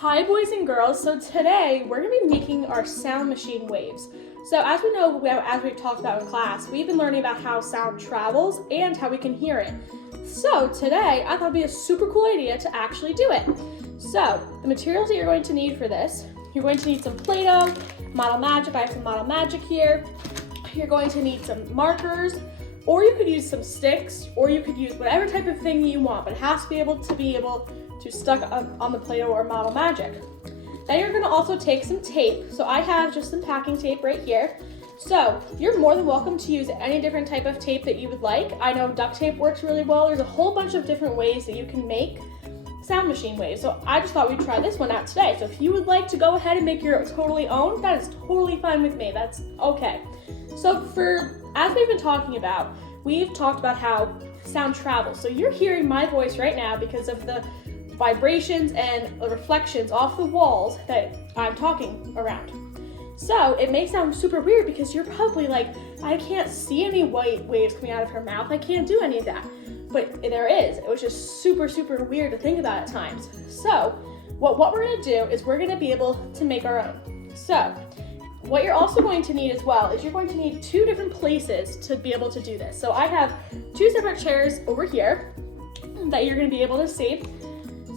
Hi boys and girls, so today we're going to be making our sound machine waves. So as we know, as we've talked about in class, we've been learning about how sound travels and how we can hear it. So today I thought it'd be a super cool idea to actually do it. So the materials that you're going to need for this, you're going to need some Play-Doh, Model Magic, I have some Model Magic here. You're going to need some markers, or you could use some sticks, or you could use whatever type of thing you want, but it has to be able to stuck on the Play-Doh or Model Magic. Then you're gonna also take some tape. So I have just some packing tape right here. So you're more than welcome to use any different type of tape that you would like. I know duct tape works really well. There's a whole bunch of different ways that you can make sound machine waves. So I just thought we'd try this one out today. So if you would like to go ahead and make your totally own, that is totally fine with me. That's okay. So as we've been talking about, we've talked about how sound travels. So you're hearing my voice right now because of the vibrations and the reflections off the walls that I'm talking around. So it may sound super weird because you're probably like, I can't see any white waves coming out of her mouth. I can't do any of that. But there is, which is super, super weird to think about at times. So what we're gonna do is we're gonna be able to make our own. So what you're also going to need as well is you're going to need two different places to be able to do this. So I have two separate chairs over here that you're gonna be able to see.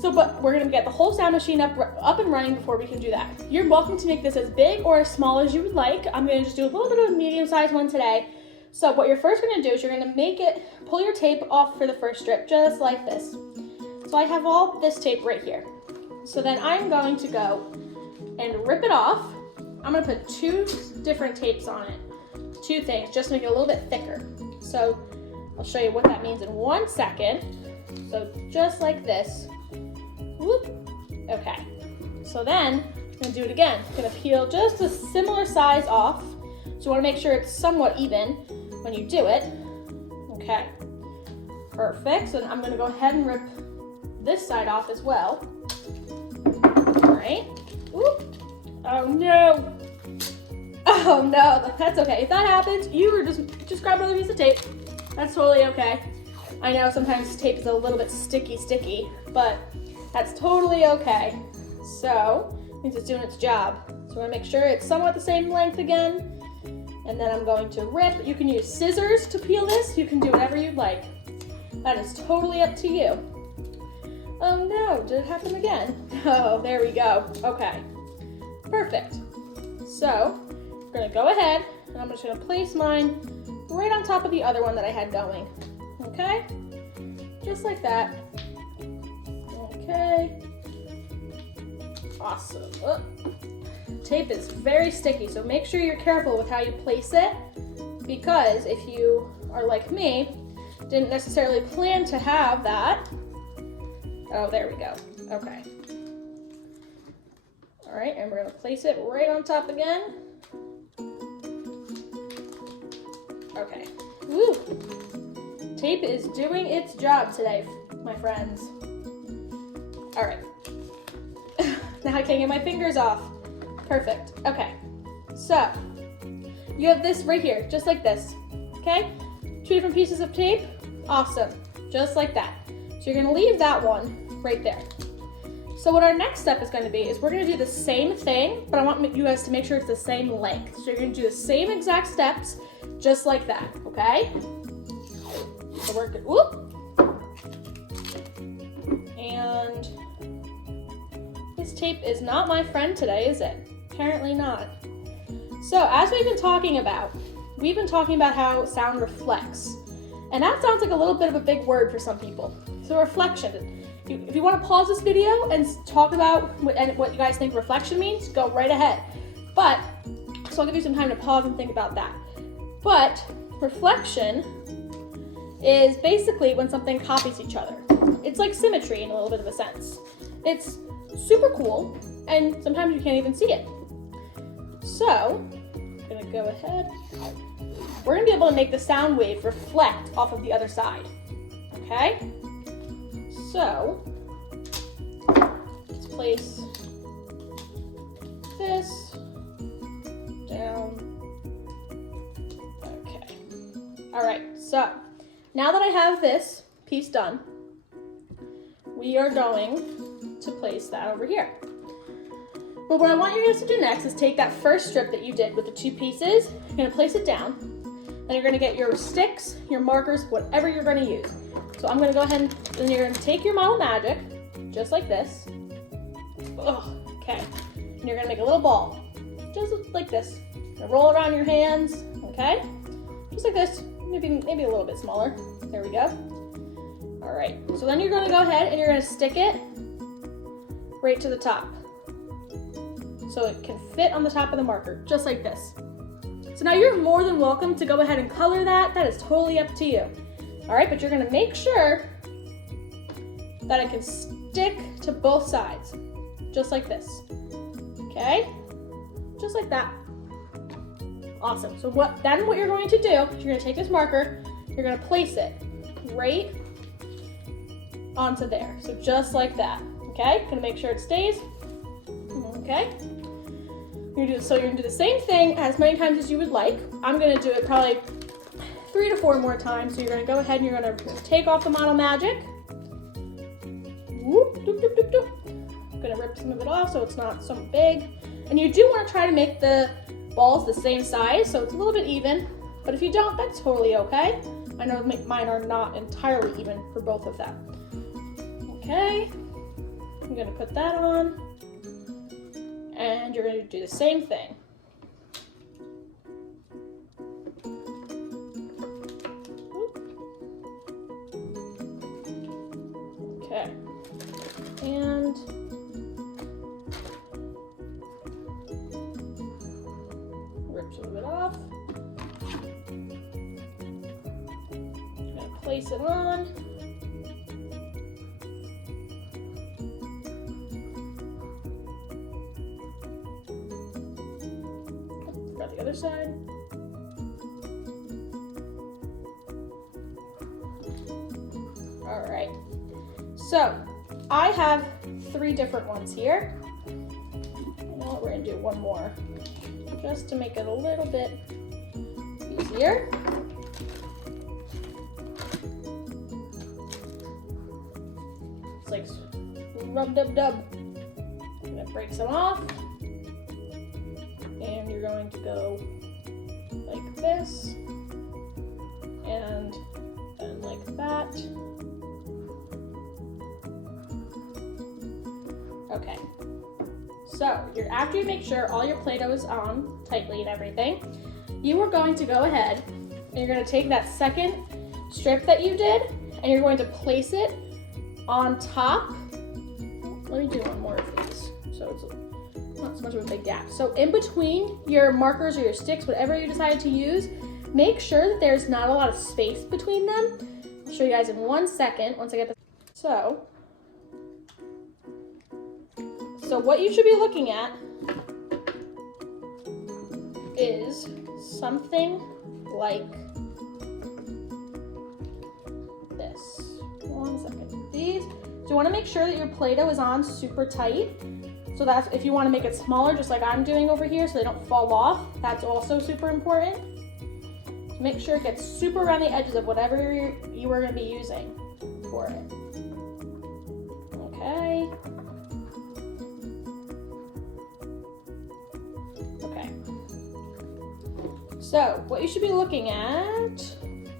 But we're gonna get the whole sound machine up and running before we can do that. You're welcome to make this as big or as small as you would like. I'm gonna just do a little bit of a medium-sized one today. So what you're first gonna do is you're gonna pull your tape off for the first strip, just like this. So I have all this tape right here. So then I'm going to go and rip it off. I'm gonna put two different tapes on it, two things, just to make it a little bit thicker. So I'll show you what that means in 1 second. So just like this. Whoop. Okay, so then I'm gonna do it again. I'm gonna peel just a similar size off. So you wanna make sure it's somewhat even when you do it. Okay, perfect. So I'm gonna go ahead and rip this side off as well. All right, whoop. Oh no. Oh no, that's okay. If that happens, you were just grab another piece of tape. That's totally okay. I know sometimes tape is a little bit sticky, but that's totally okay. So, it means it's doing its job. So I wanna make sure it's somewhat the same length again. And then I'm going to rip. You can use scissors to peel this. You can do whatever you'd like. That is totally up to you. Oh no, did it happen again? Oh, there we go. Okay, perfect. So, we're gonna go ahead and I'm just gonna place mine right on top of the other one that I had going. Okay, just like that. Okay, awesome. Oh. Tape is very sticky, so make sure you're careful with how you place it, because if you are like me, didn't necessarily plan to have that. Oh, there we go. Okay. All right, and we're gonna place it right on top again. Okay. Woo! Tape is doing its job today, my friends. All right. Now I can't get my fingers off. Perfect. Okay. So you have this right here, just like this. Okay? Two different pieces of tape. Awesome. Just like that. So you're gonna leave that one right there. So what our next step is gonna be is we're gonna do the same thing, but I want you guys to make sure it's the same length. So you're gonna do the same exact steps, just like that, okay? So we're good. Whoop. And this tape is not my friend today, is it? Apparently not. So as we've been talking about how sound reflects. And that sounds like a little bit of a big word for some people. So reflection. If you want to pause this video and talk about what you guys think reflection means, go right ahead. So I'll give you some time to pause and think about that. But reflection is basically when something copies each other. It's like symmetry in a little bit of a sense. It's super cool, and sometimes you can't even see it. So, I'm gonna go ahead. We're gonna be able to make the sound wave reflect off of the other side, okay? So, let's place this down. Okay. All right, so now that I have this piece done, we are going to place that over here. But what I want you guys to do next is take that first strip that you did with the 2 pieces, you're gonna place it down, then you're gonna get your sticks, your markers, whatever you're gonna use. So I'm gonna go ahead and then you're gonna take your Model Magic, just like this. Okay. And you're gonna make a little ball, just like this. You're gonna roll it around your hands, okay? Just like this, maybe a little bit smaller. There we go. All right, so then you're gonna go ahead and you're gonna stick it right to the top. So it can fit on the top of the marker, just like this. So now you're more than welcome to go ahead and color that. That is totally up to you. All right, but you're gonna make sure that it can stick to both sides, just like this, okay? Just like that. Awesome, so what you're going to do is you're gonna take this marker, you're gonna place it right onto there. So just like that, okay? Gonna make sure it stays, okay? You're gonna do the same thing as many times as you would like. I'm gonna do it probably 3 to 4 more times. So you're gonna go ahead and you're gonna take off the Model Magic. Whoop, doop, doop, doop, doop. I'm gonna rip some of it off so it's not so big. And you do wanna try to make the balls the same size so it's a little bit even. But if you don't, that's totally okay. I know mine are not entirely even for both of them. Okay, I'm gonna put that on. And you're going to do the same thing. Okay. And rip some of it off. I'm going to place it on. The other side. All right, so I have 3 different ones here. You know what, we're gonna do one more just to make it a little bit easier. It's like rub-dub-dub. I'm gonna break some off. And you're going to go like this, and then like that. Okay, so after you make sure all your Play-Doh is on tightly and everything, you are going to go ahead and you're going to take that second strip that you did and you're going to place it on top. Let me do one more of these so it's not so much of a big gap. So in between your markers or your sticks, whatever you decided to use, make sure that there's not a lot of space between them. I'll show you guys in 1 second once I get this. So what you should be looking at is something like this. 1 second. These, so you want to make sure that your Play-Doh is on super tight. So that's if you want to make it smaller, just like I'm doing over here, so they don't fall off. That's also super important. So make sure it gets super around the edges of whatever you are going to be using for it. Okay. Okay. So what you should be looking at,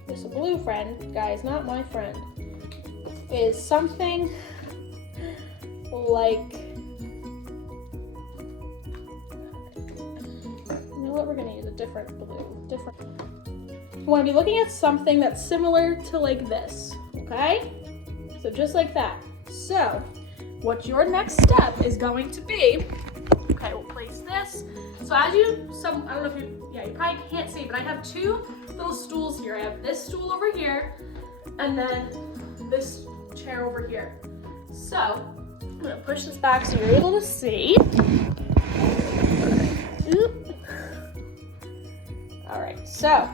this blue friend, guys, not my friend, is something like, we're going to use a different blue. You want to be looking at something that's similar to like this, okay? So just like that. So what your next step is going to be, okay, we'll place this. So as I don't know if you probably can't see, but I have 2 little stools here. I have this stool over here, and then this chair over here. So I'm going to push this back so you're able to see. Oop. All right, so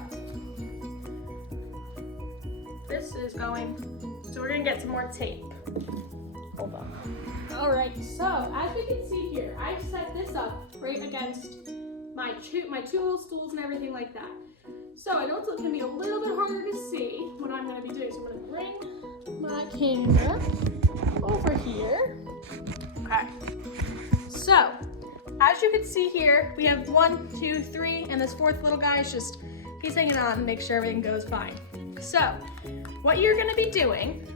this is going, so we're gonna get some more tape. Hold on. All right, so as we can see here, I've set this up right against my 2 little stools and everything like that. So I know it's gonna be a little bit harder to see what I'm gonna be doing. So I'm gonna bring my camera over here. Okay, so as you can see here, we have 1, 2, 3, and this fourth little guy is just, he's hanging on to make sure everything goes fine. So, what you're gonna be doing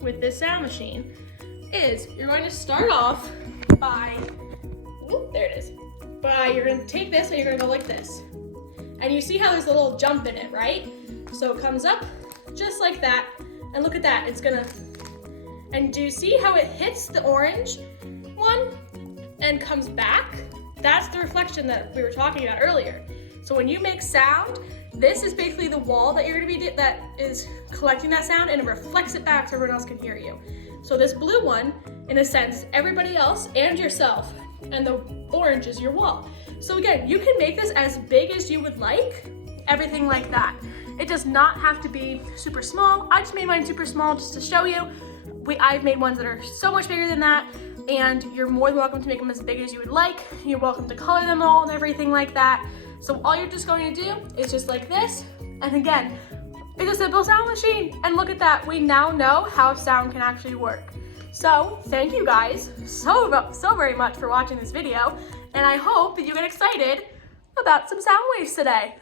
with this sound machine is you're going to start off by, whoop, there it is. You're gonna take this and you're gonna go like this. And you see how there's a little jump in it, right? So it comes up just like that, and look at that, it's gonna, and do you see how it hits the orange one and comes back? That's the reflection that we were talking about earlier. So when you make sound, this is basically the wall that you're gonna be, that is collecting that sound, and it reflects it back so everyone else can hear you. So this blue one, in a sense, everybody else and yourself, and the orange is your wall. So again, you can make this as big as you would like, everything like that. It does not have to be super small. I just made mine super small just to show you. I've made ones that are so much bigger than that, and you're more than welcome to make them as big as you would like. You're welcome to color them all and everything like that. So all you're just going to do is just like this, and again, it's a simple sound machine. And look at that, we now know how sound can actually work. So thank you guys so very much for watching this video, and I hope that you get excited about some sound waves today.